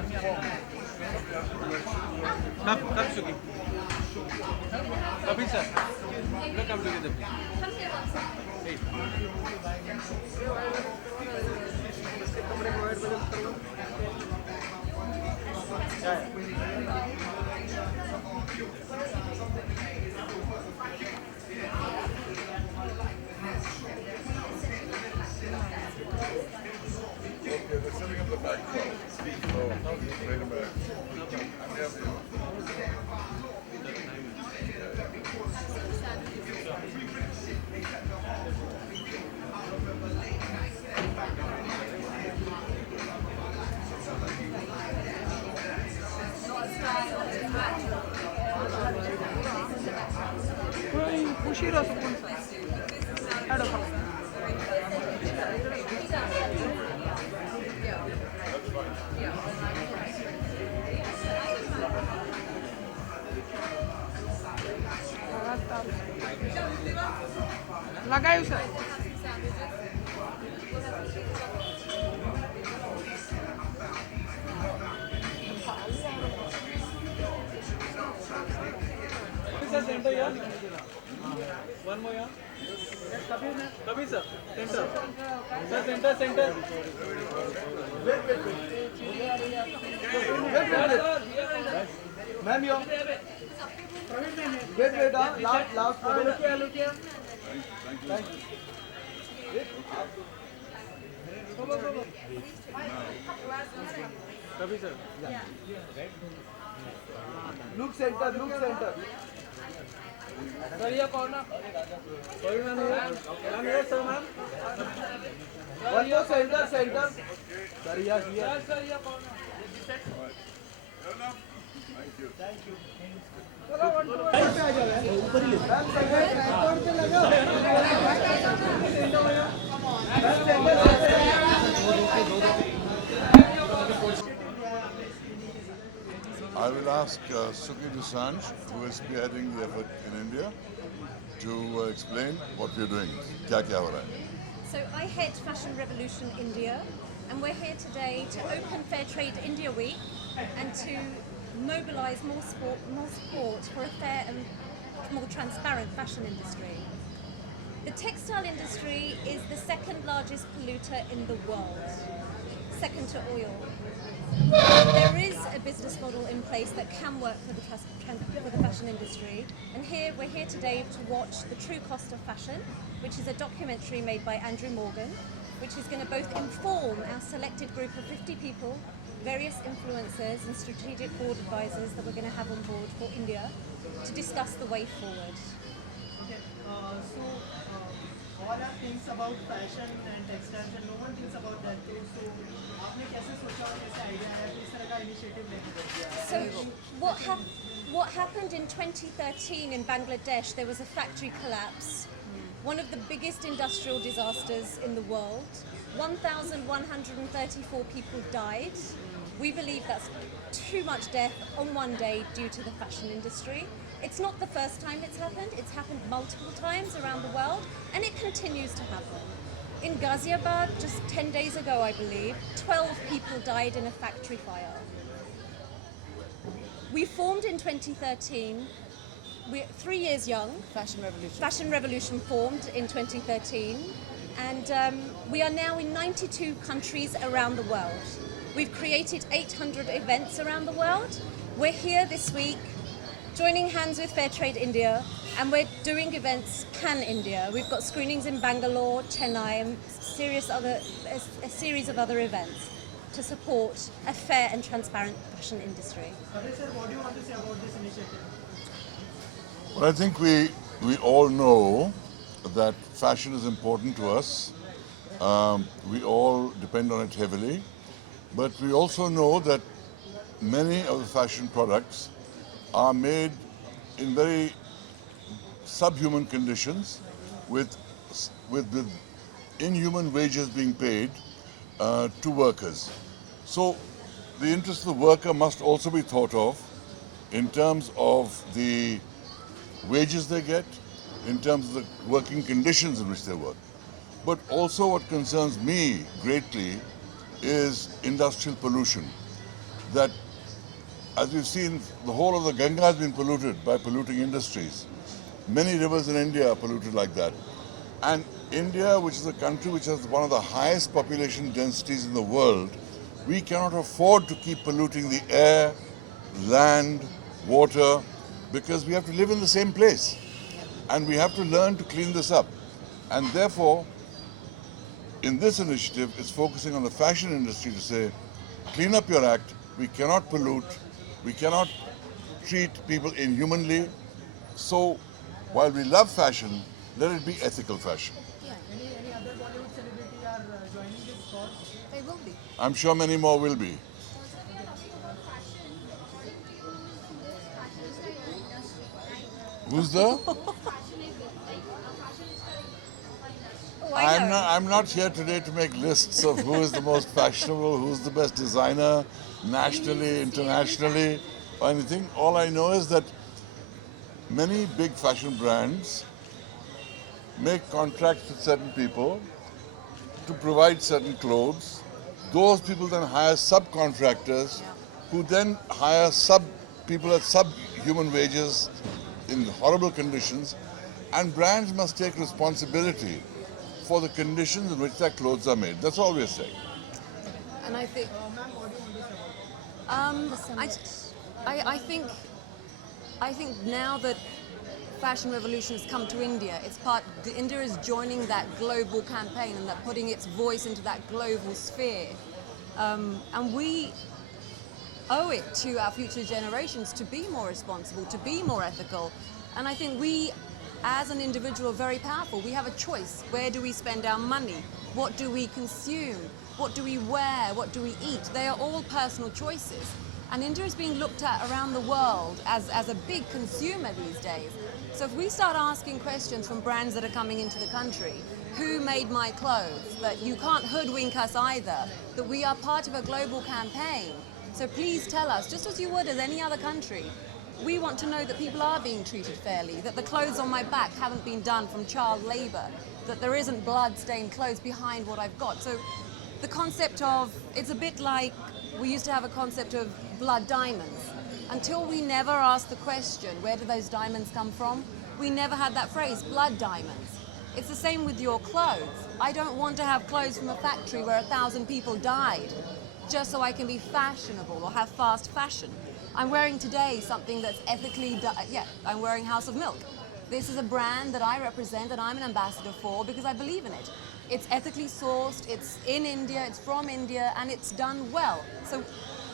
Come, Suki. Kabir sir, let's come together. Hey. Okay, they're setting up the back. Oh, wait a minute. I'm here. लगायो sir Center here. One more here. Kabir sir, center. Sir, center. Ma'am yo wait last लोग क्या Kabir sir. Look centre Sir, here corner. Sorry, ma'am. Ma'am, here, sir, ma'am. One more centre sir here Sir, here corner. Thank you. I will ask Suki Dusanj, who is spearheading the effort in India, to explain what we're doing. Kya ho raha hai? So I head Fashion Revolution India, and we're here today to open Fair Trade India Week and to mobilise more support for a fair and more transparent fashion industry. The textile industry is the second largest polluter in the world, second to oil. There is a business model in place that can work for the fashion industry, and we're here today to watch The True Cost of Fashion, which is a documentary made by Andrew Morgan, which is going to both inform our selected group of 50 people, various influencers and strategic board advisors that we're going to have on board for India to discuss the way forward. Okay, so all are things about fashion and textiles and no one thinks about that too. So आपने कैसे सोचा और कैसे idea आया कि इस तरह का इनिशिएटिव लेके So what happened in 2013 in Bangladesh, there was a factory collapse, one of the biggest industrial disasters in the world. 1,134 people died. We believe that's too much death on one day due to the fashion industry. It's not the first time it's happened multiple times around the world, and it continues to happen. In Ghaziabad, just 10 days ago, I believe, 12 people died in a factory fire. We formed in 2013, we're 3 years young. Fashion Revolution formed in 2013, and we are now in 92 countries around the world. We've created 800 events around the world. We're here this week joining hands with Fair Trade India, and we're doing events pan-India. We've got screenings in Bangalore, Chennai, and a series of other events to support a fair and transparent fashion industry. Kabir sir, what do you want to say about this initiative? Well, I think we all know that fashion is important to us. We all depend on it heavily. But we also know that many of the fashion products are made in very subhuman conditions with inhuman wages being paid to workers. So the interest of the worker must also be thought of in terms of the wages they get, in terms of the working conditions in which they work. But also what concerns me greatly is industrial pollution. that, as you've seen, the whole of the Ganga has been polluted by polluting industries. Many rivers in India are polluted like that. And India, which is a country which has one of the highest population densities in the world, we cannot afford to keep polluting the air, land, water, because we have to live in the same place. And we have to learn to clean this up. And therefore, in this initiative, it's focusing on the fashion industry to say, clean up your act, we cannot pollute, we cannot treat people inhumanly. So, while we love fashion, let it be ethical fashion. Any other Bollywood celebrity are joining this cause? They will be. I'm sure many more will be. Who's the? Oh, I know. I'm not here today to make lists of who is the most fashionable, who's the best designer, nationally, internationally, or anything. All I know is that many big fashion brands make contracts with certain people to provide certain clothes. Those people then hire subcontractors who then hire people at subhuman wages in horrible conditions, and brands must take responsibility for the conditions in which their clothes are made. That's all we're saying. And I think, I think now that Fashion Revolution has come to India, India is joining that global campaign and that putting its voice into that global sphere. And we owe it to our future generations to be more responsible, to be more ethical. And I think we, as an individual, are very powerful. We have a choice. Where do we spend our money? What do we consume? What do we wear? What do we eat? They are all personal choices. And India is being looked at around the world as a big consumer these days. So if we start asking questions from brands that are coming into the country, who made my clothes? That you can't hoodwink us either, that we are part of a global campaign. So please tell us, just as you would as any other country, we want to know that people are being treated fairly, that the clothes on my back haven't been done from child labor, that there isn't blood-stained clothes behind what I've got. So the concept of, it's a bit like we used to have a concept of blood diamonds. Until we never asked the question, where do those diamonds come from? We never had that phrase, blood diamonds. It's the same with your clothes. I don't want to have clothes from a factory where 1,000 people died just so I can be fashionable or have fast fashion. I'm wearing today something that's ethically, I'm wearing House of Milk. This is a brand that I represent and I'm an ambassador for because I believe in it. It's ethically sourced, it's in India, it's from India, and it's done well. So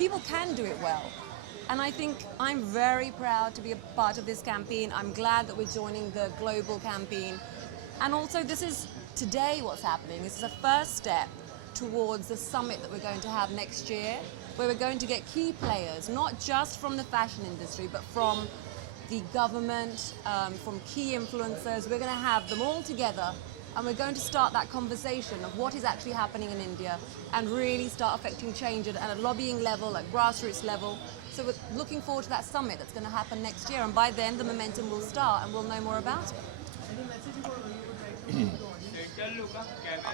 people can do it well. And I think I'm very proud to be a part of this campaign. I'm glad that we're joining the global campaign. And also this is today what's happening. This is a first step towards the summit that we're going to have next year, where we're going to get key players, not just from the fashion industry, but from the government, from key influencers. We're going to have them all together, and we're going to start that conversation of what is actually happening in India and really start affecting change at a lobbying level, at grassroots level. So we're looking forward to that summit that's going to happen next year, and by then the momentum will start and we'll know more about it. Any message you would like to give to the audience?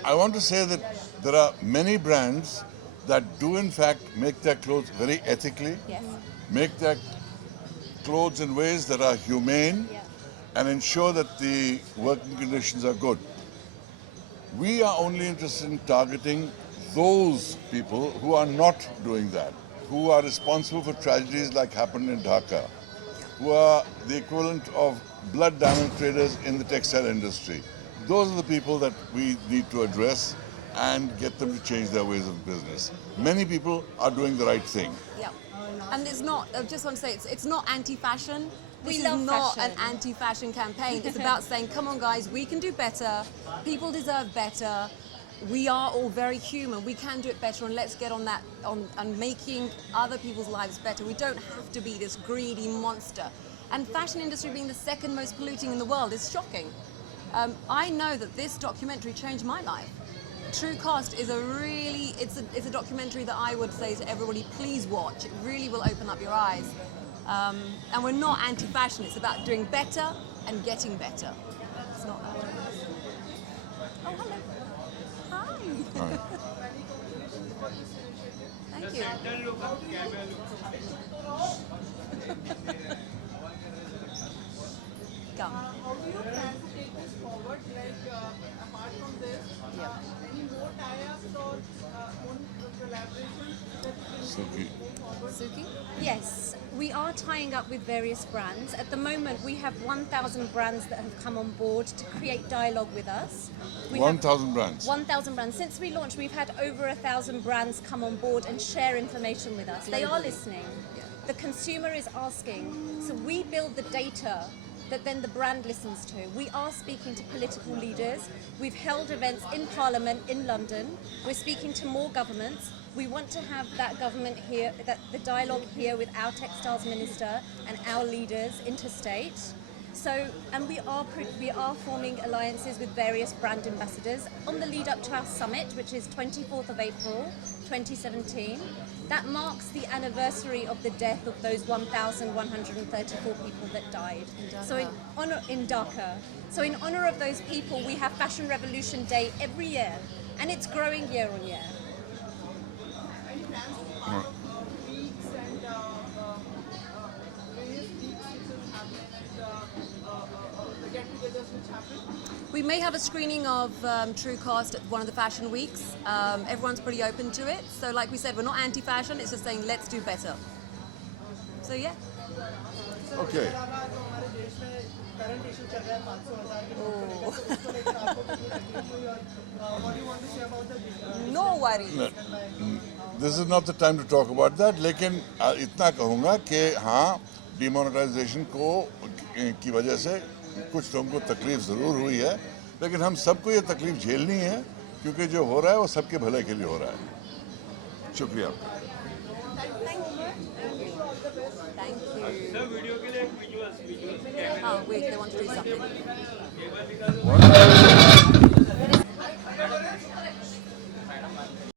I want to say that there are many brands that do in fact make their clothes very ethically, Yes. make their clothes in ways that are humane, Yeah. and ensure that the working conditions are good. We are only interested in targeting those people who are not doing that, who are responsible for tragedies like happened in Dhaka, who are the equivalent of blood diamond traders in the textile industry. Those are the people that we need to address and get them to change their ways of business. Many people are doing the right thing. Yeah. And it's not, I just want to say, it's not anti-fashion. We This love is not fashion. an anti-fashion campaign. It's about saying, come on guys, we can do better. People deserve better. We are all very human. We can do it better, and let's get on that, on making other people's lives better. We don't have to be this greedy monster. And fashion industry being the second most polluting in the world is shocking. I know that this documentary changed my life. True Cost is it's a documentary that I would say to everybody, please watch. It really will open up your eyes. And we're not anti-fashion. It's about doing better and getting better. It's not that. Oh, hello. Hi. Right. Thank Thank you. Come. How do you plan to take this forward? Like, apart from this, Yeah. any more tie-ups or own collaborations that you can Suki. move forward? Suki? Yes, we are tying up with various brands. At the moment, we have 1,000 brands that have come on board to create dialogue with us. We have 1,000 brands. 1,000 brands. Since we launched, we've had over 1,000 brands come on board and share information with us. They are listening. The consumer is asking. So we build the data that then the brand listens to. We are speaking to political leaders. We've held events in Parliament in London. We're speaking to more governments. We want to have that government here, that the dialogue here with our textiles minister and our leaders interstate. So, and we are forming alliances with various brand ambassadors on the lead up to our summit, which is 24th of April 2017. That marks the anniversary of the death of those 1,134 people that died. So in Dhaka. So in honor of those people, we have Fashion Revolution Day every year, and it's growing year on year. Any plans to be part of weeks and various weeks which will happen and get-togethers which happen? We may have a screening of TrueCast at one of the fashion weeks. Everyone's pretty open to it. So like we said, we're not anti-fashion, it's just saying let's do better. So yeah. Okay. तो हमारे देश में current issue चल रहा है 500,000 के note को लेकर, तो उसको लेकर आपको कोई तकलीफ हुई और what do you want to say about the No worries. This is not the time to talk about that. लेकिन इतना कहूँगा कि हाँ, डिमोनेटाइजेशन की वजह से कुछ लोगों को तकलीफ ज़रूर हुई है, लेकिन हम सबको ये तकलीफ झेलनी है, क्योंकि जो हो रहा है वो सबके भले के लिए हो रहा है. शुक्रिया. Thank you. Oh, wait, they want to do something.